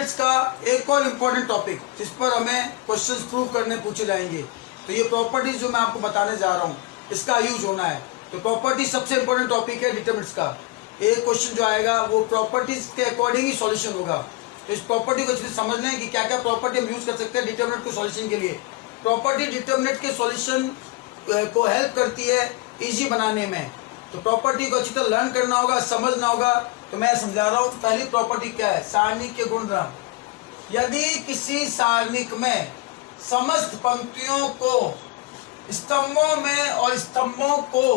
Determinants का एक और इम्पोर्टेंट टॉपिक जिस पर हमें क्वेश्चंस प्रूव करने पूछे जाएंगे। तो ये प्रॉपर्टीज जो मैं आपको बताने जा रहा हूँ इसका यूज होना है। तो प्रॉपर्टी सबसे इम्पोर्टेंट टॉपिक है डिटरमिनेंट्स का। एक क्वेश्चन जो आएगा वो प्रॉपर्टीज के अकॉर्डिंग ही सॉल्यूशन होगा। तो इस प्रॉपर्टी को अच्छे से समझ लें कि क्या क्या प्रॉपर्टी हम यूज कर सकते हैं डिटरमिनेंट को सॉल्यूशन के लिए। प्रॉपर्टी डिटरमिनेंट के सॉल्यूशन को हेल्प करती है इजी बनाने में। तो प्रॉपर्टी को अच्छी तरह लर्न करना होगा, समझना होगा। तो मैं समझा रहा हूँ पहली प्रॉपर्टी क्या है, सारणिक के गुणधर्म। यदि किसी सारणिक में समस्त पंक्तियों को स्तंभों में और स्तंभों को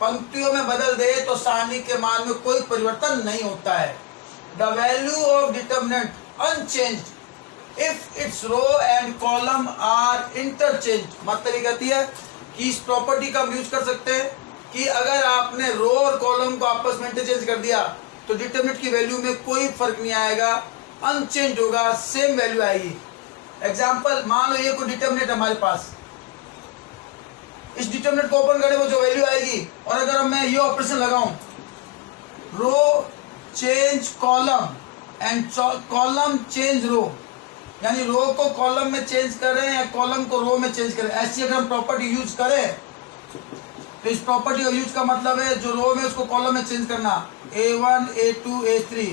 पंक्तियों में बदल दे तो सारणी के मान में कोई परिवर्तन नहीं होता है। The value of determinant unchanged if its row and column are interchange. मतलब ये कहती है कि इस प्रॉपर्टी का हम यूज कर सकते हैं कि अगर आपने रो और कॉलम को आपस में इंटरचेंज कर दिया तो डिटरमिनेंट की वैल्यू में कोई फर्क नहीं आएगा, अनचेंज होगा, सेम वैल्यू आएगी। एग्जाम्पल, मान लो ये कोई डिटरमिनेंट हमारे पास, इस डिटरमिनेंट को ओपन करें वो जो वैल्यू आएगी। और अगर मैं ये ऑपरेशन लगाऊं row change column and column change row, यानी रो को कॉलम में चेंज करें या कॉलम को रो में चेंज करें, ऐसी अगर हम प्रॉपर्टी यूज करें तो इस प्रॉपर्टी का यूज का मतलब है जो रो में उसको कॉलम में चेंज करना। A1 A2 A3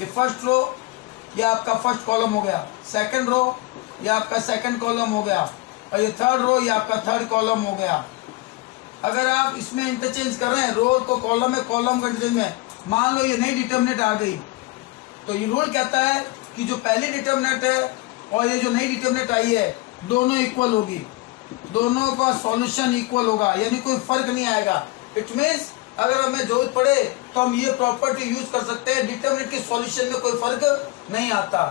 ये फर्स्ट रो, ये आपका फर्स्ट कॉलम हो गया। सेकंड रो ये आपका सेकंड कॉलम हो गया। और ये थर्ड रो ये आपका थर्ड कॉलम हो गया। अगर आप इसमें इंटरचेंज कर रहे हैं रो को कॉलम में, कॉलम को इंटरचेंज में, मान लो ये नई डिटरमिनेंट आ गई तो ये रूल कहता है कि जो पहली डिटरमिनेंट है और ये जो नई डिटरमिनेंट आई है दोनों इक्वल होगी, दोनों का सॉल्यूशन इक्वल होगा, यानी कोई फर्क नहीं आएगा। इट मीन्स अगर हमें जरूरत पड़े तो हम ये प्रॉपर्टी यूज कर सकते हैं, डिटरमिनेंट के सॉल्यूशन में कोई फर्क नहीं आता।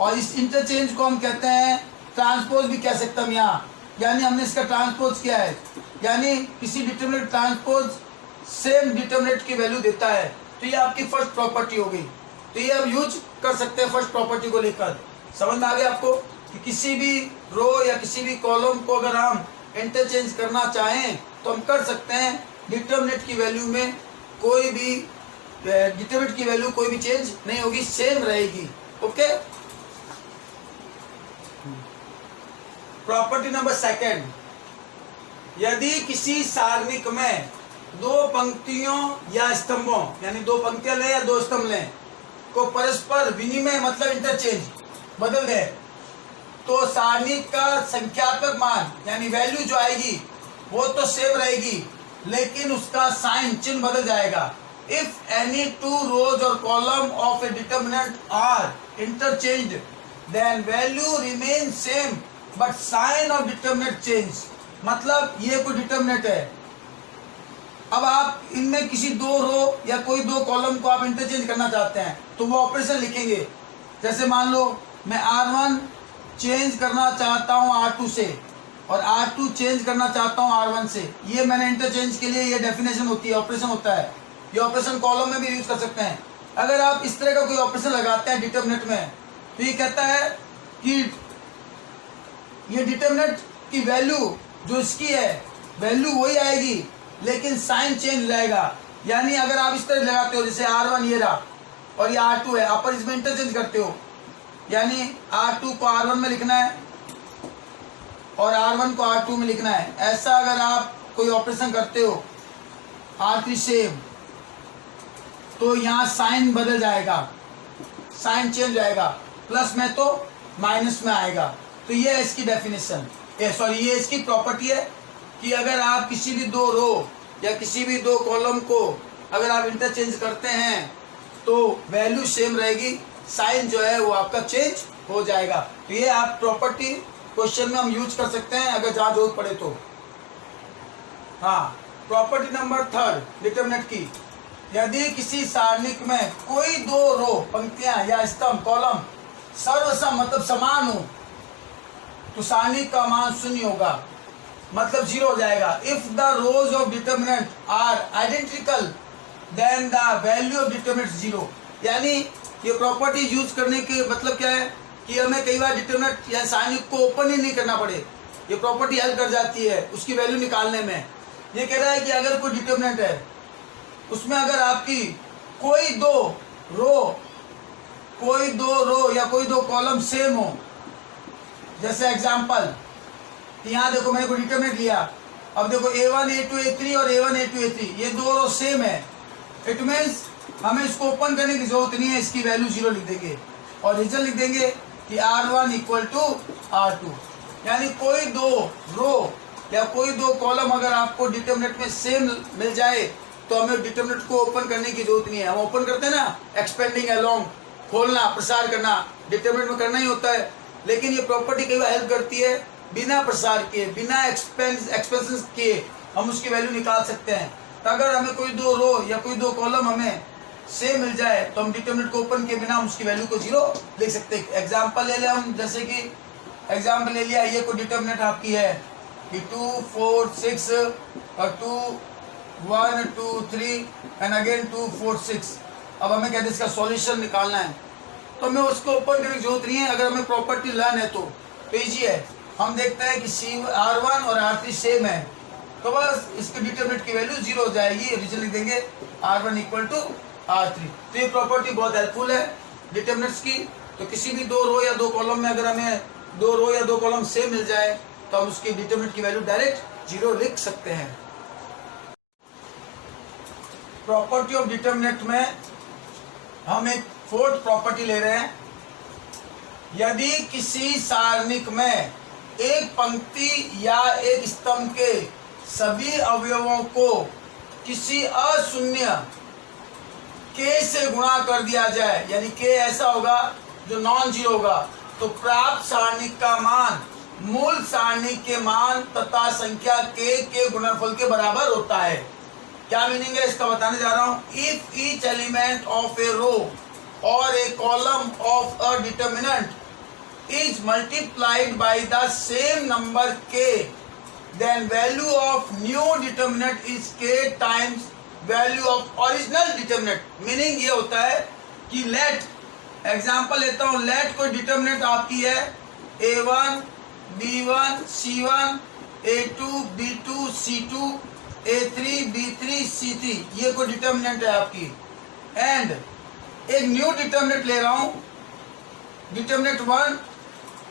और इस इंटरचेंज को हम कहते हैं ट्रांसपोज भी कह सकते हैं यहाँ, यानी हमने इसका ट्रांसपोज किया है, यानी किसी डिटरमिनेंट ट्रांसपोज सेम डिटरमिनेंट की वैल्यू देता है। तो ये आपकी फर्स्ट प्रॉपर्टी हो गई। तो ये हम यूज कर सकते हैं फर्स्ट प्रॉपर्टी को लेकर। समझ में आ गया आपको कि किसी भी रो या किसी भी कॉलम को अगर हम इंटरचेंज करना चाहें तो हम कर सकते हैं। डिटरमिनेंट की वैल्यू में कोई भी डिटरमिनेंट की वैल्यू कोई भी चेंज नहीं होगी, सेम रहेगी। ओके। प्रॉपर्टी नंबर सेकंड, यदि किसी सारणिक में दो पंक्तियों या स्तंभों, यानी दो पंक्तियां लें या दो स्तंभ लें, को परस्पर विनिमय मतलब इंटरचेंज बदल दे तो सारणी का संख्यात्मक मान यानी वैल्यू जो आएगी वो तो सेम रहेगी, लेकिन उसका साइन चिन्ह बदल जाएगा। If any two rows or column of a determinant are interchanged then value remain same but sign of determinant change. मतलब ये कोई डिटरमिनेंट है, अब आप इनमें किसी दो रो या कोई दो कॉलम को आप इंटरचेंज करना चाहते हैं तो वो ऑपरेशन लिखेंगे। जैसे मान लो मैं R1 चेंज करना चाहता हूँ R2 से और R2 चेंज करना चाहता हूँ R1 से, ये मैंने इंटरचेंज के लिए ये डेफिनेशन होती है, ऑपरेशन होता है। ये ऑपरेशन कॉलम में भी यूज कर सकते हैं। अगर आप इस तरह का कोई ऑपरेशन लगाते हैं डिटरमिनेंट में तो ये कहता है कि ये डिटरमिनेंट की वैल्यू जो इसकी है वैल्यू वही आएगी लेकिन साइन चेंज रहेगा। यानी अगर आप इस तरह लगाते हो जैसे R1 ये रहा और ये R2 है, आप इसमें इंटरचेंज करते हो, यानी R2 को R1 में लिखना है और R1 को R2 में लिखना है। ऐसा अगर आप कोई ऑपरेशन करते हो R3 सेम तो यहाँ साइन बदल जाएगा, साइन चेंज आएगा, प्लस में तो माइनस में आएगा। तो ये है इसकी डेफिनेशन, ये इसकी प्रॉपर्टी है कि अगर आप किसी भी दो रो या किसी भी दो कॉलम को अगर आप इंटरचेंज करते हैं तो वैल्यू सेम रहेगी, साइन जो है वो आपका चेंज हो जाएगा। तो ये आप प्रॉपर्टी क्वेश्चन में हम यूज कर सकते हैं अगर जहाँ जरूरत पड़े तो। हाँ, प्रॉपर्टी नंबर थर्ड डिटरमिनेंट की, यदि किसी सारणिक में कोई दो रो पंक्तियां या स्तंभ कॉलम सर्वसम मतलब समान हो तो सारणी का मान शून्य होगा, मतलब 0 हो जाएगा। If the rows of determinant are identical then the value of determinant 0। यानी ये प्रॉपर्टी यूज करने के मतलब क्या है कि हमें कई बार डिटरमिनेंट या सारणी को ओपन ही नहीं करना पड़े, ये प्रॉपर्टी हेल्प कर जाती है उसकी वैल्यू निकालने में। ये कह रहा है कि अगर कोई डिटरमिनेंट है उसमें अगर आपकी कोई दो रो कोई दो रो या कोई दो कॉलम सेम हो, जैसे एग्जांपल यहाँ देखो मैंने कोई डिटरमिनेंट लिया, अब देखो A1 A2 A3 और A1 A2 A3 ये दो रो सेम है, इट मीन्स हमें इसको ओपन करने की जरूरत नहीं है, इसकी वैल्यू 0 लिख देंगे और रिजल्ट लिख देंगे कि R1 इक्वल टू R2। यानी कोई दो रो या कोई दो कॉलम अगर आपको डिटरमिनेंट में सेम मिल जाए तो हमें डिटरमिनेंट को ओपन करने की जरूरत नहीं है। हम ओपन करते हैं ना, एक्सपेंडिंग अलोंग, खोलना प्रसार करना डिटरमिनेंट में करना ही होता है, लेकिन ये प्रॉपर्टी कई बार हेल्प करती है, बिना प्रसार किए बिना एक्सपेंशन किए हम उसकी वैल्यू निकाल सकते हैं। तो अगर हमें कोई दो रो या कोई दो कॉलम हमें सेम मिल जाए तो हम डिटरमिनेंट को ओपन किए बिना हम उसकी वैल्यू को 0 लिख सकते हैं। एग्जांपल ले लें हम, जैसे कि एग्जांपल ले लिया, ये कोई डिटरमिनेंट आपकी है कि 2 4 6 और 2 1 2 3 एंड अगेन 2 4 6। अब हमें कहते हैं इसका सॉल्यूशन निकालना है, तो हमें उसको ओपन करने की जरूरत नहीं है। अगर हमें प्रॉपर्टी लर्न है तो इजी है, हम देखते हैं कि R1 और R3 सेम है, तो बस इसके डिटरमिनेंट की वैल्यू 0 हो जाएगी, रिजल्ट लिख देंगे R1 इक्वल टू R3। तो ये प्रॉपर्टी बहुत हेल्पफुल है डिटरमिनेंट्स की। तो किसी भी दो रो या दो कॉलम में अगर हमें दो रो या दो कॉलम सेम मिल जाए तो हम उसकी डिटरमिनेंट की वैल्यू डायरेक्ट 0 लिख सकते हैं। प्रॉपर्टी ऑफ डिटरमिनेंट में हम एक फोर्थ प्रॉपर्टी ले रहे हैं, यदि किसी सारणिक में एक पंक्ति या एक स्तंभ के सभी अवयवों को किसी अशून्य k से गुणा कर दिया जाए, यानी k ऐसा होगा जो नॉन जीरो होगा, तो प्राप्त सारणिक का मान मूल सारणिक के मान तथा संख्या k के गुणनफल के बराबर होता है। क्या मीनिंग है इसका बताने जा रहा हूं। If each element of a row और a column of a determinant is multiplied by the same number k, then value of new determinant is k times value of original determinant। Meaning ये होता है कि late example लेता हूँ, late कोई determinant आपकी है A1 B1 C1 A2 B2 C2 A3 B3 C3, ये कोई डिटरमिनेंट है आपकी, एंड एक न्यू डिटरमिनेंट ले रहा हूँ, डिटरमिनेंट 1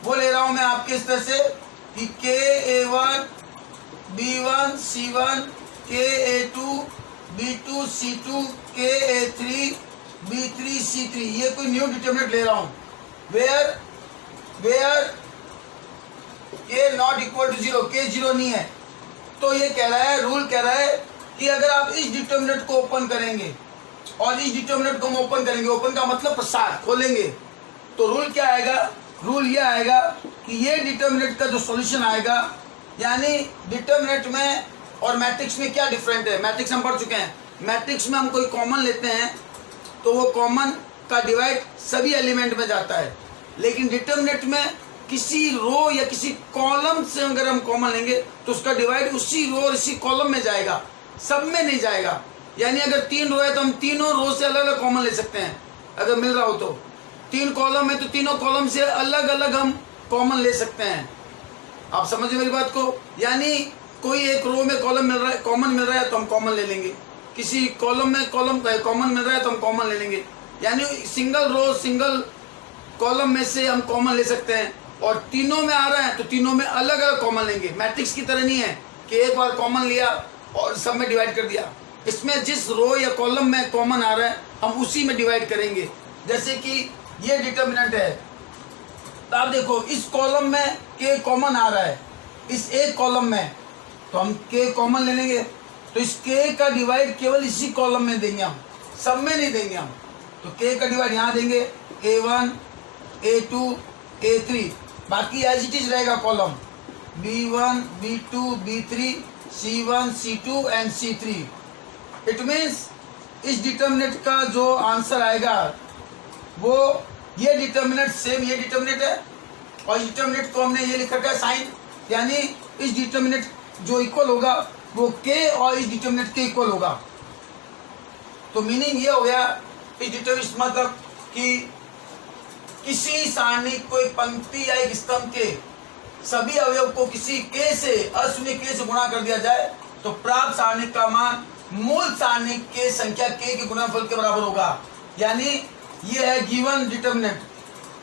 वो ले रहा हूं मैं आपके इस तरह से कि k A1 B1 C1 k A2 B2 C2 k A3 B3 C3, ये कोई न्यू डिटरमिनेंट ले रहा हूं where k not equal to 0, k 0 नहीं है। तो ये कह रहा है, रूल कह रहा है कि अगर आप इस डिटरमिनेंट को ओपन करेंगे और इस डिटरमिनेंट को हम ओपन करेंगे, ओपन का मतलब प्रसार, खोलेंगे, तो रूल क्या आएगा, रूल ये आएगा कि ये डिटरमिनेंट का जो सॉल्यूशन आएगा, यानी डिटरमिनेंट में और मैट्रिक्स में क्या डिफरेंट है। मैट्रिक्स हम पढ़ चुके हैं, मैट्रिक्स में हम कोई कॉमन लेते हैं तो वो कॉमन का डिवाइड सभी एलिमेंट में जाता है, लेकिन डिटरमिनेंट में किसी रो या किसी कॉलम से अगर हम कॉमन लेंगे तो उसका डिवाइड उसी रो और इसी कॉलम में जाएगा, सब में नहीं जाएगा। यानी अगर 3 रो है तो हम तीनों रो से अलग अलग कॉमन ले सकते हैं, अगर मिल रहा हो तो 3 कॉलम है तो तीनों कॉलम से अलग अलग हम कॉमन ले सकते हैं। आप समझे मेरी बात को, यानी कोई एक रो में कॉलम मिल रहा है, कॉमन मिल रहा है तो हम कॉमन ले लेंगे, किसी कॉलम में कॉलम कॉमन मिल रहा है तो हम कॉमन ले लेंगे, यानी सिंगल रो सिंगल कॉलम में से हम कॉमन ले सकते हैं, और तीनों में आ रहा है तो तीनों में अलग अलग कॉमन लेंगे। मैट्रिक्स की तरह नहीं है कि एक बार कॉमन लिया और सब में डिवाइड कर दिया, इसमें जिस रो या कॉलम में कॉमन आ रहा है हम उसी में डिवाइड करेंगे। जैसे कि ये डिटरमिनेंट है, तो आप देखो इस कॉलम में k कॉमन आ रहा है, इस एक कॉलम में तो हम k कॉमन ले लेंगे, तो इस k का डिवाइड केवल इसी कॉलम में देंगे हम, सब में नहीं देंगे हम। तो k का डिवाइड यहाँ देंगे A1 A2 A3, बाकी एज इट इज रहेगा column B1 B2 B3 C1 C2 and C3। It means इस डिटरमिनेंट का जो आंसर आएगा वो ये डिटरमिनेंट सेम ये डिटरमिनेंट है, और इस डिटरमिनेंट को हमने ये लिख रखा है साइन, यानी इस डिटरमिनेंट जो इक्वल होगा वो k और इस डिटरमिनेंट के इक्वल होगा। तो मीनिंग ये हो गया इस डिटरमिनेंट मतलब कि किसी सारणी को एक पंक्ति या एक स्तंभ के सभी अवयव को किसी k से अशून्य k से गुणा कर दिया जाए तो प्राप्त सारणिक का मान मूल सारणिक के संख्या k के गुणनफल के बराबर होगा। यानी ये है गिवन डिटर्मिनेंट,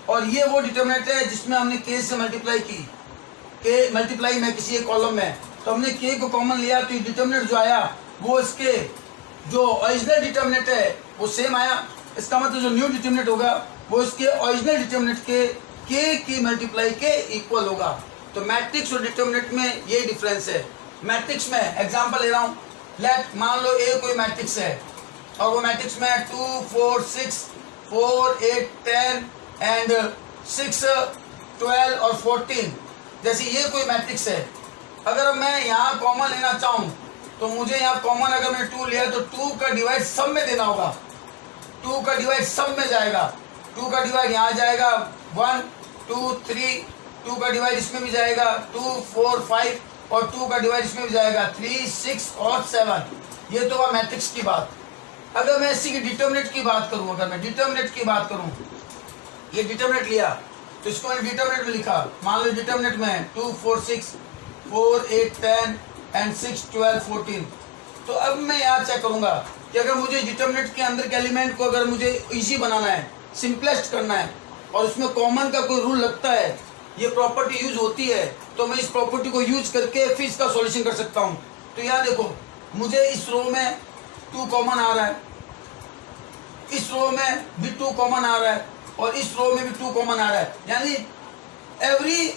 और ये वो डिटर्मिनेंट है जिसमें हमने के से मल्टीप्लाई की, के मल्टीप्लाई में किसी एक कॉलम में, तो हमने के को कॉमन लिया, तो ये डिटर्मिनेंट जो आया वो इसके जो ओरिजिनल डिटर्मिनेंट है वो सेम आया। इसका मतलब जो न्यू डिटर्मिनेंट होगा वो इसके ओरिजिनल डिटर्मिनेंट के की मल्टीप्लाई के इक्वल होगा। तो मैट्रिक्स और डिटर्मिनेंट में ये डिफरेंस है। मैट्रिक्स में एग्जांपल ले रहा हूँ, लेट मान लो ए कोई मैट्रिक्स है और वो मैट्रिक्स में 2 4 6 4 8 10 एंड 6 12 और 14, जैसे ये कोई मैट्रिक्स है। अगर मैं यहाँ कॉमन लेना चाहूँ तो मुझे यहाँ कॉमन अगर मैंने 2 लिया तो 2 का डिवाइड सब में देना होगा, 2 का डिवाइड सब में जाएगा, 2 का डिवाइड यहाँ जाएगा 1 2 3, 2 का डिवाइड इसमें भी जाएगा 2 4 5 और 2 का डिवाइड इसमें भी जाएगा 3 6 और 7। ये तो हुआ मैट्रिक्स की बात। अगर मैं इसी की डिटर्मिनेंट की बात करूँ, अगर मैं डिटर्मिनेंट की बात करूँ, ये डिटर्मिनेंट लिया तो इसको मैंने डिटर्मिनेंट में लिखा, मान लो डिटर्मिनेंट में 2 4 6 4 8 10 एंड 6 12 14। तो अब मैं यहाँ चेक करूँगा कि अगर मुझे डिटर्मिनेंट के अंदर के एलिमेंट को अगर मुझे इजी बनाना है, सिंपलेस्ट करना है और उसमें कॉमन का कोई रूल लगता है, ये प्रॉपर्टी यूज होती है, तो मैं इस प्रॉपर्टी को यूज करके फिर इसका सॉल्यूशन कर सकता हूँ। तो यहाँ देखो, मुझे इस रो में 2 कॉमन आ रहा है, इस रो में भी 2 कॉमन आ रहा है और इस रो में भी 2 कॉमन आ रहा है, यानी एवरी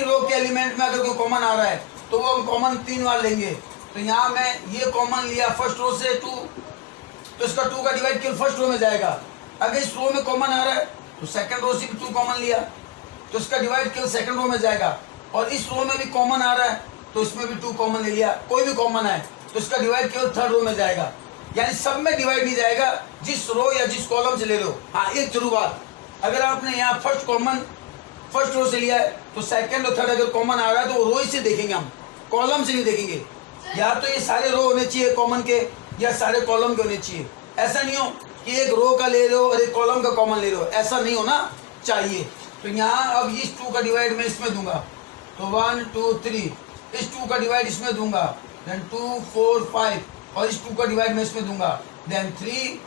रो के एलिमेंट में अगर कोई कॉमन आ रहा है तो वो हम कॉमन 3 बार लेंगे। तो यहाँ मैं ये कॉमन लिया फर्स्ट रो से 2, तो इसका 2 का डिवाइड केवल फर्स्ट रो में जाएगा। अगर इस रो में कॉमन आ रहा है तो सेकंड रो से भी 2 कॉमन लिया तो इसका डिवाइड केवल सेकंड रो में जाएगा, और इस रो में भी कॉमन आ रहा है तो इसमें भी 2 कॉमन ले लिया, कोई भी कॉमन है तो इसका डिवाइड केवल थर्ड रो में जाएगा, यानी सब में डिवाइड नहीं जाएगा, जिस रो या जिस कॉलम से ले लो। हाँ, एक जरूर बात, अगर आपने यहाँ फर्स्ट रो से लिया है तो सेकंड और थर्ड अगर कॉमन आ रहा है तो रो ही से देखेंगे, हम कॉलम से नहीं देखेंगे। या तो ये सारे रो होने चाहिए कॉमन के या सारे कॉलम के होने चाहिए। ऐसा नहीं हो कि एक रो का ले रहे हो और एक कॉलम का कॉमन ले रहे हो, ऐसा नहीं होना चाहिए। तो यहाँ अब इस 2 का डिवाइड मैं इसमें दूंगा तो 1 2 3, इस 2 का डिवाइड इसमें दूंगा देन 2 4 5 और इस 2 का डिवाइड मैं इसमें दूंगा देन 3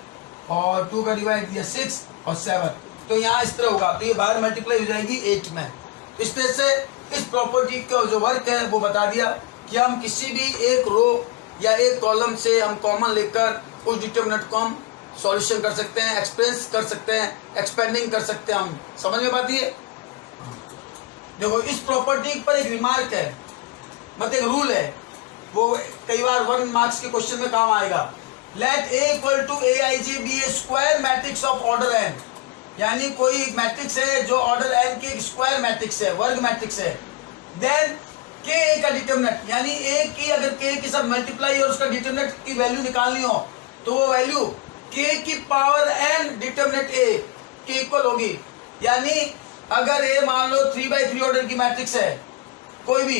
और 2 का डिवाइड दिया 6 और 7। तो यहाँ इस तरह होगा, तो ये बाहर मल्टीप्लाई हो जाएगी 8 में। इस तरह से इस प्रॉपर्टी का जो वर्क है वो बता दिया कि हम किसी भी एक रो या एक कॉलम से हम कॉमन लेकर उस डिटर्मिनेंट को हम सॉल्यूशन कर सकते हैं, एक्सप्रेस कर सकते हैं, एक्सपेंडिंग कर सकते हैं। हम समझ में बात ये देखो, इस प्रॉपर्टी पर एक रिमार्क है, मतलब एक रूल है, वो कई बार 1 मार्क्स के क्वेश्चन में काम आएगा। Let A equal to aij be a square matrix of order n, यानी कोई मैट्रिक्स है जो ऑर्डर n की स्क्वायर मैट्रिक्स है, वर्ग मैट्रिक्स है। देन के ए का डिटर्मिनेंट, यानी ए की अगर के के साथ मल्टीप्लाई और उसका डिटर्मिनेंट की वैल्यू निकालनी हो तो वो वैल्यू के की पावर n डिटर्मिनेंट ए के इक्वल होगी। यानी अगर ए मान लो 3/3 ऑर्डर की मैट्रिक्स है कोई भी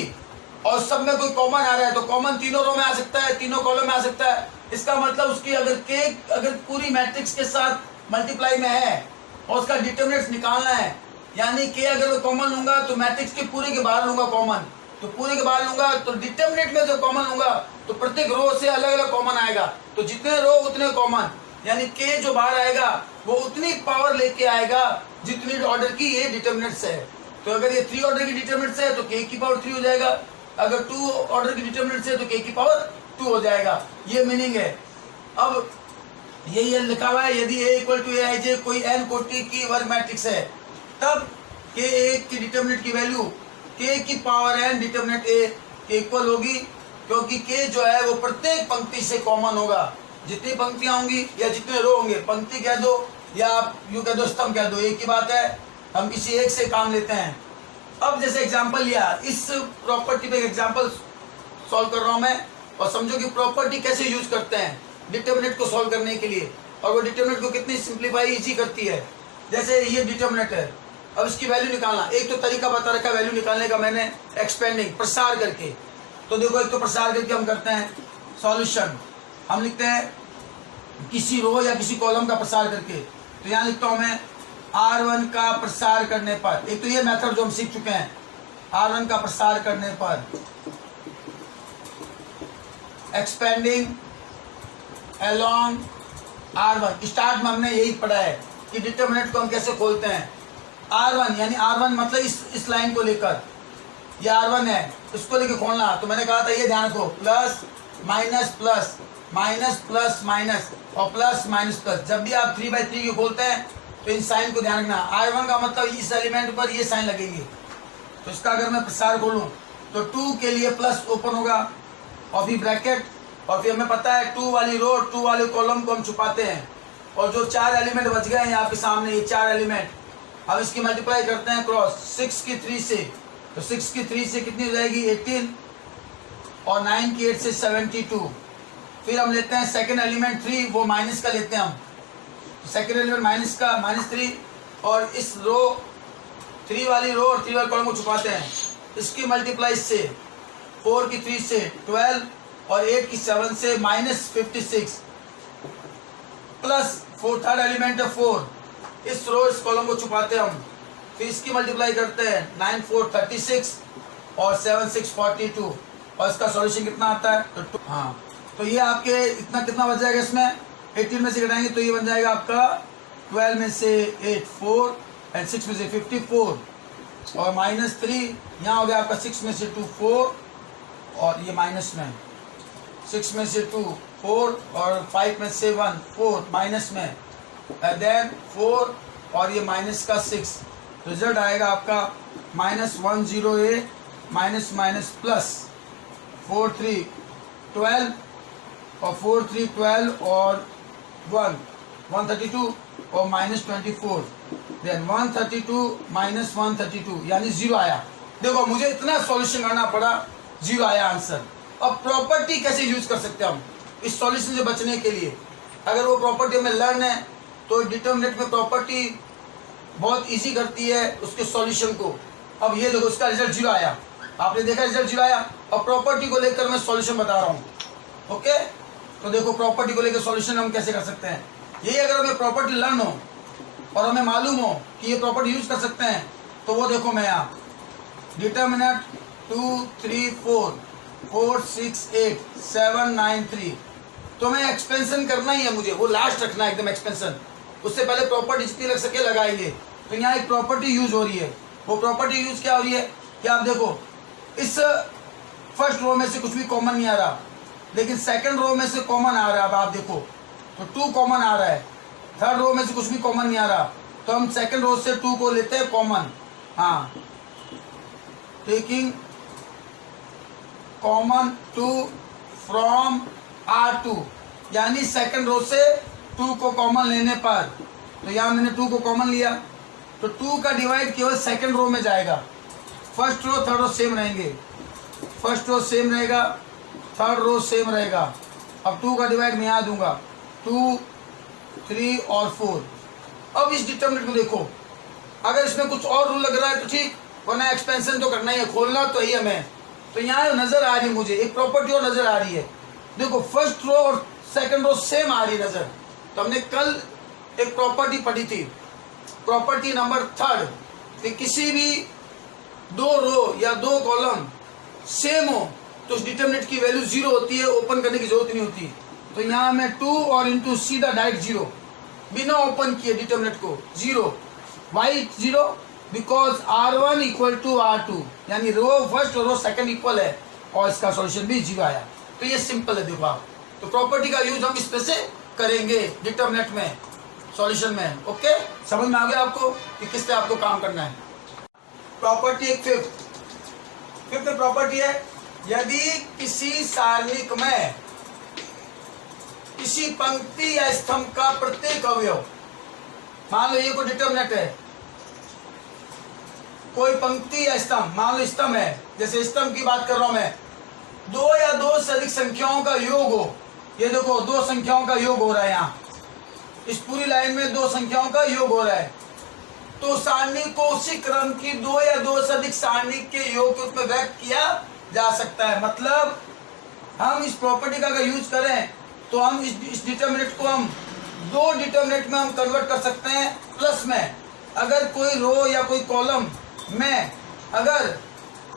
और सब में कोई कॉमन आ रहा है तो कॉमन तीनों रो में आ सकता है, तीनों कॉलम में आ सकता है। इसका मतलब उसकी अगर पूरी मैट्रिक्स के साथ मल्टीप्लाई में है और उसका डिटर्मिनेंट निकालना है, यानी के अगर मैं कॉमन लूंगा तो मैट्रिक्स के पूरे के बाहर लूंगा कॉमन, तो पूरे के बाहर लूंगा तो डिटर्मिनेंट में जो कॉमन लूंगा तो प्रत्येक रो से अलग अलग कॉमन आएगा, तो जितने रो उतने कॉमन, यानी के जो बाहर आएगा वो उतनी पावर लेके आएगा जितनी ऑर्डर की ये डिटर्मिनेंट्स है। तो अगर ये 3 ऑर्डर की डिटर्मिनेंट्स है तो के की पावर 3 हो जाएगा, अगर 2 ऑर्डर की डिटर्मिनेंट्स है तो के की पावर 2 हो जाएगा। ये मीनिंग है। अब यही लिखा हुआ है, यदि a इक्वल टू aij कोई n कोटि की वर्ग मैट्रिक्स है तब k एक की डिटर्मिनेंट की वैल्यू k की पावर n डिटर्मिनेंट a के इक्वल होगी, क्योंकि k जो है वो प्रत्येक पंक्ति से कॉमन होगा। जितनी पंक्तियां होंगी या जितने रो होंगे, पंक्ति कह दो या आप यूं कह दो स्तंभ कह दो, एक ही बात है, हम किसी एक से काम लेते हैं। अब जैसे एग्जांपल लिया, इस प्रॉपर्टी पे एग्जांपल सॉल्व कर रहा हूं मैं, और समझो कि प्रॉपर्टी कैसे यूज करते हैं डिटर्मिनेंट को सॉल्व करने के लिए, और वो डिटर्मिनेंट को कितनी सिंप्लीफाई इजी करती है। जैसे ये डिटर्मिनेंट है, अब इसकी वैल्यू निकालना, एक तो तरीका बता रखा वैल्यू निकालने का मैंने, एक्सपेंडिंग, प्रसार करके। तो देखो, एक तो प्रसार करके हम करते हैं सॉल्यूशन, हम लिखते हैं किसी रो या किसी कॉलम का प्रसार करके। तो यहाँ लिखता हूं मैं R1 का प्रसार करने पर, एक तो ये मेथड जो हम सीख चुके हैं, R1 का प्रसार करने पर एक्सपेंडिंग along R1 स्टार्ट में हमने यही पढ़ा है कि डिटर्मिनेंट को हम कैसे खोलते हैं। R1 यानी R1 मतलब इस लाइन को लेकर ये R1 है, इसको लेके खोलना। तो मैंने कहा था ये ध्यान रखो, plus minus plus minus plus minus और प्लस माइनस प्लस। जब भी आप 3/3 की खोलते हैं तो इन साइन को ध्यान रखना। R1 का मतलब इस एलिमेंट पर ये साइन लगेंगे। तो इसका अगर मैं प्रसार खोलूं तो 2 के लिए प्लस ओपन होगा और फिर ब्रैकेट, और फिर हमें पता है 2 वाली रो 2 वाले कॉलम को हम छुपाते हैं। और जो 4 एलिमेंट बच गए हैं यहाँ पे सामने, ये 4 एलिमेंट, अब इसकी मल्टीप्लाई करते हैं क्रॉस 6 की 3 से। तो 6 की 3 से कितनी हो जाएगी 18 और 9 की 8 से 72। फिर हम लेते हैं सेकंड एलिमेंट 3, वो माइनस का लेते हैं हम। सेकंड एलिमेंट माइनस का -3 और इस रो 3 वाली रो और 3 वाले कॉलम को छुपाते हैं। इसकी मल्टीप्लाई से 4 की 3 से 12 और 8 की 7 से -56 प्लस 4 थर्ड एलिमेंट है 4, इस रो इस कॉलम को छुपाते हैं हम। फिर इसकी मल्टीप्लाई करते हैं 9 4 36 और 7 6 42 और इसका सॉल्यूशन कितना आता है तो हाँ, तो ये आपके इतना कितना बच जाएगा इसमें 18 में से घटाएंगे तो ये बन जाएगा आपका 12 में से 8 4 एंड 6 में से 54 और -3 यहाँ हो गया आपका 6 में से 2 4 और ये माइनस में 6 में से 2 4 और 5 में से 1 4 माइनस में देन 4 और ये माइनस का 6। रिजल्ट आएगा आपका -10A माइनस माइनस प्लस 4 3 12 और 4 3 12 और 1 132 और -24 देन 132 माइनस 132 यानी 0 आया। देखो मुझे इतना सॉल्यूशन करना पड़ा, 0 आया आंसर। अब प्रॉपर्टी कैसे यूज कर सकते हैं हम इस सॉल्यूशन से बचने के लिए। अगर वो प्रॉपर्टी हमें लर्न है तो डिटर्मिनेंट में प्रॉपर्टी बहुत इजी करती है उसके सॉल्यूशन को। अब ये देखो इसका रिजल्ट 0 आया, आपने देखा रिजल्ट 0 आया। अब प्रॉपर्टी को लेकर मैं सॉल्यूशन बता रहा हूँ। ओके, तो देखो प्रॉपर्टी को लेकर सॉल्यूशन हम कैसे कर सकते हैं। यही अगर हमें प्रॉपर्टी लर्न हो और हमें मालूम हो कि ये प्रॉपर्टी यूज कर सकते हैं तो वो देखो मैं यहाँ डिटर्मिनेंट 2 3 4 4 6 8 7 9 3, तो मैं एक्सपेंशन करना ही है मुझे, वो लास्ट रखना है एकदम एक्सपेंशन। उससे पहले प्रॉपर्टी जितनी लग सके लगाएंगे। तो यहाँ एक प्रॉपर्टी यूज हो रही है, वो प्रॉपर्टी यूज क्या हो रही है कि आप देखो इस फर्स्ट रो में से कुछ भी कॉमन नहीं आ रहा, लेकिन सेकंड रो में से कॉमन आ रहा है। अब आप देखो तो 2 कॉमन आ रहा है, थर्ड रो में से कुछ भी कॉमन नहीं आ रहा, तो हम सेकंड रो से 2 को लेते हैं कॉमन। हाँ, टेकिंग कॉमन 2 फ्रॉम R2, यानी सेकंड रो से 2 को कॉमन लेने पर, तो यहाँ मैंने 2 को कॉमन लिया तो 2 का डिवाइड केवल सेकंड रो में जाएगा। First row third row same रहेंगे, फर्स्ट रो सेम रहेगा, थर्ड रो सेम रहेगा। अब 2 का डिवाइड मैं यहाँ दूंगा 2 3 और 4। अब इस डिटर्मिनेंट को देखो, अगर इसमें कुछ और रूल लग रहा है तो ठीक, वरना एक्सपेंशन तो करना ही है, खोलना तो ही हमें। तो यहाँ नजर आ रही है मुझे एक प्रॉपर्टी और नजर आ रही है। देखो फर्स्ट रो और सेकंड रो सेम आ रही नजर। तो हमने कल एक प्रॉपर्टी पढ़ी थी, प्रॉपर्टी नंबर 3, कि किसी भी 2 रो या 2 कॉलम सेम हो तो उस डिटर्मिनेंट की वैल्यू 0 होती है, ओपन करने की जरूरत नहीं होती। तो यहाँ मैं 2 और इंटू सीधा डायरेक्ट 0 बिना ओपन किए डिटर्मिनेंट को 0। Y 0? Because R1 equal to R2, यानी रो फर्स्ट और रो सेकंड इक्वल है और इसका सॉल्यूशन भी 0 आया। तो ये सिंपल है देखो आप। तो प्रॉपर्टी का यूज हम इस पे से करेंगे डिटर्मिनेंट में, सॉल्यूशन में। ओके, समझ में आ गया आपको कि किस पे आपको काम करना है। प्रॉपर्टी एक फिफ्थ प्रॉपर्टी है, यदि किसी सारणिक में किसी पंक्ति या स्तंभ का प्रत्येक अवयव, मान लो ये कोई डिटर्मिनेंट है, कोई पंक्ति या स्तंभ, मान लो स्तंभ है, जैसे स्तंभ की बात कर रहा हूं मैं, 2 या 2 से अधिक संख्याओं का योग हो। ये देखो 2 संख्याओं का योग हो रहा है, यहाँ इस पूरी लाइन में 2 संख्याओं का योग हो रहा है। तो सारणी को उसी क्रम की 2 या 2 से अधिक सारणी के योग के रूप में व्यक्त किया जा सकता है। मतलब हम इस प्रॉपर्टी का अगर यूज करें तो हम इस डिटर्मिनेंट को हम 2 डिटर्मिनेंट में हम कन्वर्ट कर सकते हैं प्लस में। अगर कोई रो या कोई कॉलम में अगर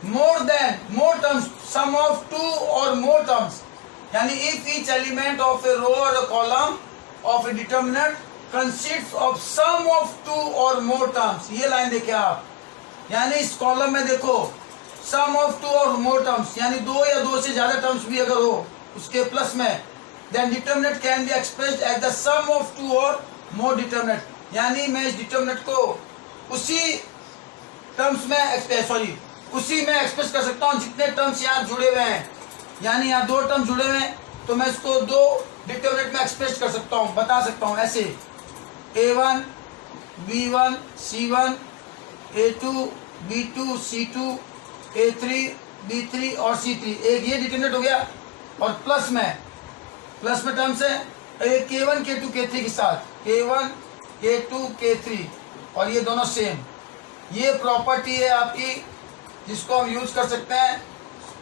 मोर terms, some of 2 or more terms, यानी if each element of a row or column of a determinant consist of sum of two or more terms. ये लाइन देखिए आप, यानी इस कॉलम में देखो सम of two or more terms, यानी दो या दो से ज्यादा टर्म्स भी अगर हो उसके प्लस में, then determinant can be expressed as the sum of two or more determinant, यानी मैं इस डिटर्मिनेंट को उसी टर्म्स में उसी में एक्सप्रेस कर सकता हूँ जितने टर्म्स यहाँ जुड़े हुए हैं। यानी यहाँ दो टर्म्स जुड़े हुए हैं तो मैं इसको दो डिटर्मिनेंट में एक्सप्रेस कर सकता हूँ, बता सकता हूँ ऐसे a1 b1 c1 a2 b2 c2 a3 b3 और c3, एक ये डिटर्मिनेंट हो गया। और प्लस में टर्म्स है k1 k2 k3 के साथ k1 k2 k3 और ये दोनों सेम। ये प्रॉपर्टी है आपकी जिसको हम यूज कर सकते हैं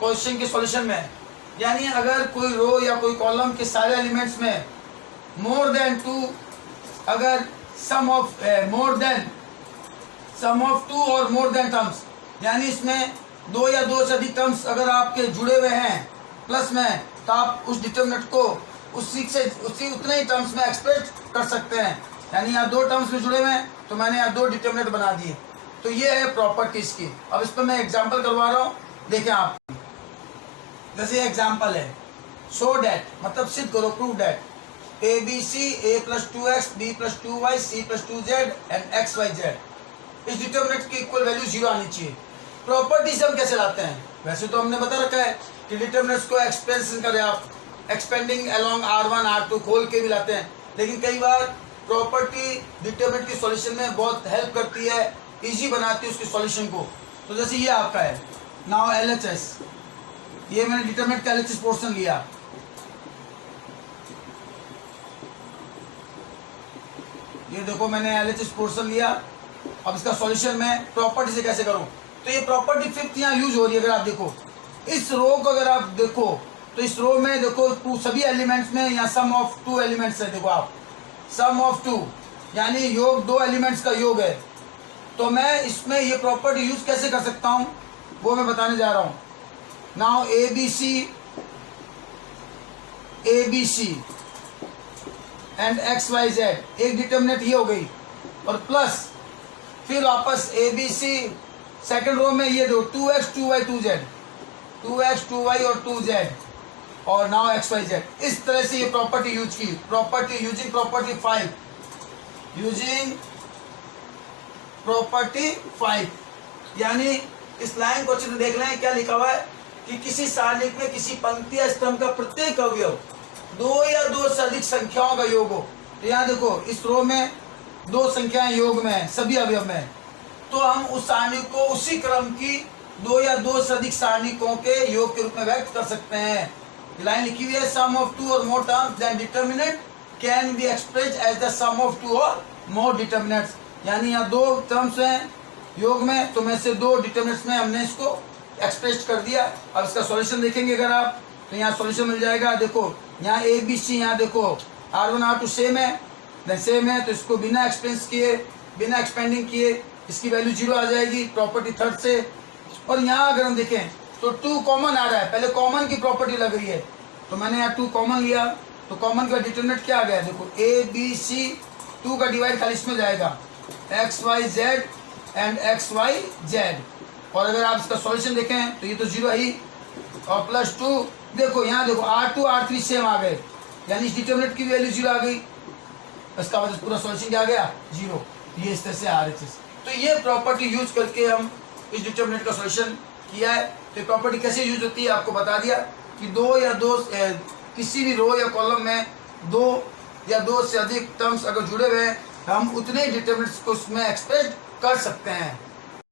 क्वेश्चन के सॉल्यूशन में। यानी अगर कोई रो या कोई कॉलम के सारे एलिमेंट्स में मोर देन टू, अगर सम of two or more than terms, यानी इसमें दो या दो से अधिक टर्म्स अगर आपके जुड़े हुए हैं प्लस में, तो आप उस डिटर्मिनेंट को उसी उतने ही टर्म्स में एक्सप्रेस कर सकते हैं। यानी यहाँ दो टर्म्स में जुड़े हुए हैं तो मैंने यहाँ दो डिटर्मिनेंट बना दिए। तो ये है प्रॉपर्टीज की। अब इस पर मैं एग्जांपल करवा रहा हूँ, देखें आप। जैसे एग्जांपल है शो डैट, मतलब सिद्ध करो, prove that A B C a + 2x b + 2y c + 2z and x y z, इस डिटर्मिनेंट की इक्वल वैल्यू 0 आनी चाहिए। प्रॉपर्टीज हम कैसे लाते हैं? वैसे तो हमने बता रखा है कि डिटर्मिनेंट्स को एक्सपेंशन करें आप, एक्सपेंडिंग अलोंग R1 R2 खोल के भी लाते हैं, लेकिन कई बार प्रॉपर्टी डिटर्मिनेंट की सॉल्यूशन में बहुत हेल्प करती है, इजी बनाती है उसके सॉल्यूशन को। तो जैसे ये आपका है नाउ LHS, ये मैंने डिटर्मिनेंट का LHS पोर्शन लिया, ये देखो मैंने LHS पोर्शन लिया। अब इसका सॉल्यूशन मैं प्रॉपर्टी से कैसे करूं? तो ये प्रॉपर्टी फिफ्थ यहाँ यूज हो रही है। अगर आप देखो इस रो को, अगर आप देखो तो इस रो में देखो सभी एलिमेंट्स में यहाँ सम ऑफ टू एलिमेंट्स है। देखो आप सम ऑफ टू यानी योग दो एलिमेंट्स का योग है। तो मैं इसमें ये प्रॉपर्टी यूज कैसे कर सकता हूं वो मैं बताने जा रहा हूं। नाउ ABC एंड XYZ एक डिटर्मिनेंट ये हो गई, और प्लस फिर वापस ABC सेकंड रो में ये दो 2x 2y 2z 2x 2y और 2z और नाउ XYZ। इस तरह से ये प्रॉपर्टी यूज की। Property using property 5, using property 5, यानी इस लाइन को अच्छे से देख लें क्या लिखा हुआ है कि किसी सारणिक में किसी पंक्ति या स्तंभ का प्रत्येक अवयव दो या दो से अधिक संख्याओं का योग हो। तो यहाँ देखो इस रो में दो संख्याएं योग में है, सभी अवयव में, तो हम उस सारणी को उसी क्रम की दो या दो से अधिक सारणिकों के योग के रूप में व्यक्त कर सकते हैं। लाइन लिखी हुई है सम of two or more terms then determinant can be expressed as the sum of two or more determinants. यानी यहाँ दो टर्म्स हैं योग में, तो में से दो डिटर्मिनेंट्स में हमने इसको एक्सप्रेस कर दिया। अब इसका सॉल्यूशन देखेंगे अगर आप तो यहाँ सॉल्यूशन मिल जाएगा। देखो यहाँ ABC, यहाँ देखो R1 R2 सेम है, तो इसको बिना एक्सपेंस किए, बिना एक्सपेंडिंग किए इसकी वैल्यू 0 आ जाएगी प्रॉपर्टी थर्ड से। और यहाँ अगर हम देखें तो 2 कॉमन आ रहा है, पहले कॉमन की प्रॉपर्टी लग रही है, तो मैंने यहाँ 2 कॉमन लिया, तो कॉमन का डिटर्मिनेंट क्या आ गया? देखो ABC 2 का डिवाइड खाली इसमें जाएगा XYZ एंड XYZ। और अगर आप इसका सॉल्यूशन देखें तो ये तो 0 ही, और प्लस 2 देखो यहाँ देखो R2 R3 सेम आ गए, यानी इस डिटर्मिनेंट की वैल्यू 0 आ गई। इसका मतलब पूरा सॉल्यूशन क्या आ गया? 0। ये इस तरह से RHS। तो ये प्रॉपर्टी यूज करके हम इस डिटर्मिनेंट का सॉल्यूशन किया है। तो प्रॉपर्टी कैसे यूज होती है आपको बता दिया कि किसी भी रो या कॉलम में दो या दो से अधिक टर्म्स अगर जुड़े हुए हैं हम उतने डिटर्मिनेंट्स को उसमें एक्सप्रेस कर सकते हैं।